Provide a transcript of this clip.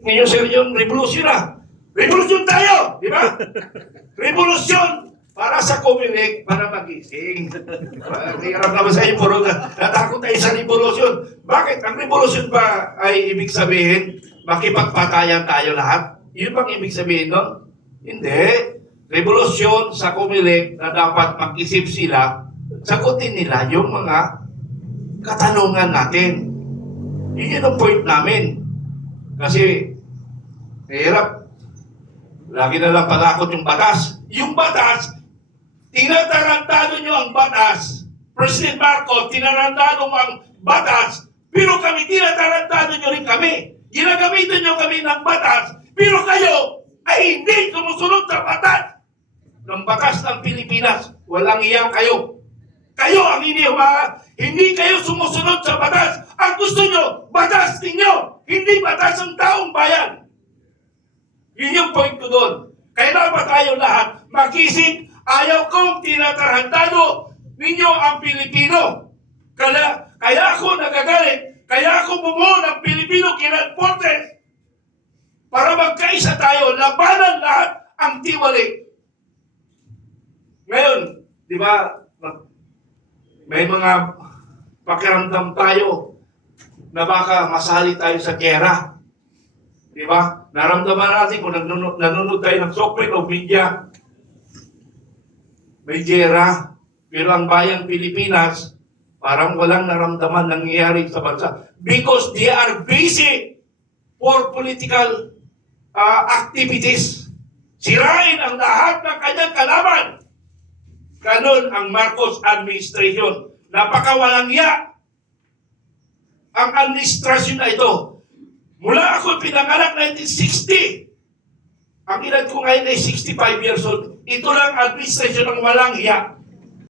Ngayon sir yung revolusyon na. Revolusyon tayo! Di ba? Revolusyon para sa Comelec, para magising. Hirap naman sa inyo, puro natakot tayo sa revolusyon. Bakit? Ang revolusyon ba ay ibig sabihin, makipagpatayan tayo lahat? Yun bang ibig sabihin nun? Hindi. Revolusyon sa Comelec na dapat mag-isip sila, sagutin nila yung mga katanungan natin. Yun ang point namin. Kasi, hirap. Lagi na lang palakot yung batas. Yung batas, tinatarantado nyo ang batas. President Marcos, tinarantado mo ang batas, pero kami, tinatarantado nyo rin kami. Ginagamitan nyo kami ng batas, pero kayo ay hindi sumusunod sa batas. Ng batas ng Pilipinas, walang iyan kayo. Kayo ang hindi kayo sumusunod sa batas. Ang gusto nyo, batas ninyo, hindi batas ng taong bayan. Yun yung point ko doon. Kaya dapat tayo lahat makisig. Ayaw kong tinatarantado ninyo ang Pilipino. Kaya ako nagagalit. Kaya ako bumuo ng Pilipino Kiral Forces para magkaisa tayo, labanan lahat ang tiwali. Ngayon, di ba, may mga pakiramdam tayo na baka masali tayo sa gera. Di ba? Naramdaman natin kung nanonood tayo ng software o media. May gera. Pero ang bayang Pilipinas, parang walang naramdaman nangyayari sa bansa. Because they are busy for political activities. Sirain ang lahat ng kanyang kalaban. Ganon ang Marcos administration. Napakawalang ya. Ang administrasyon na ito. Mula ako pinanganak 1960. Ang edad ko ngayon ay 65 years old. Ito lang administrasyon ng walang ya.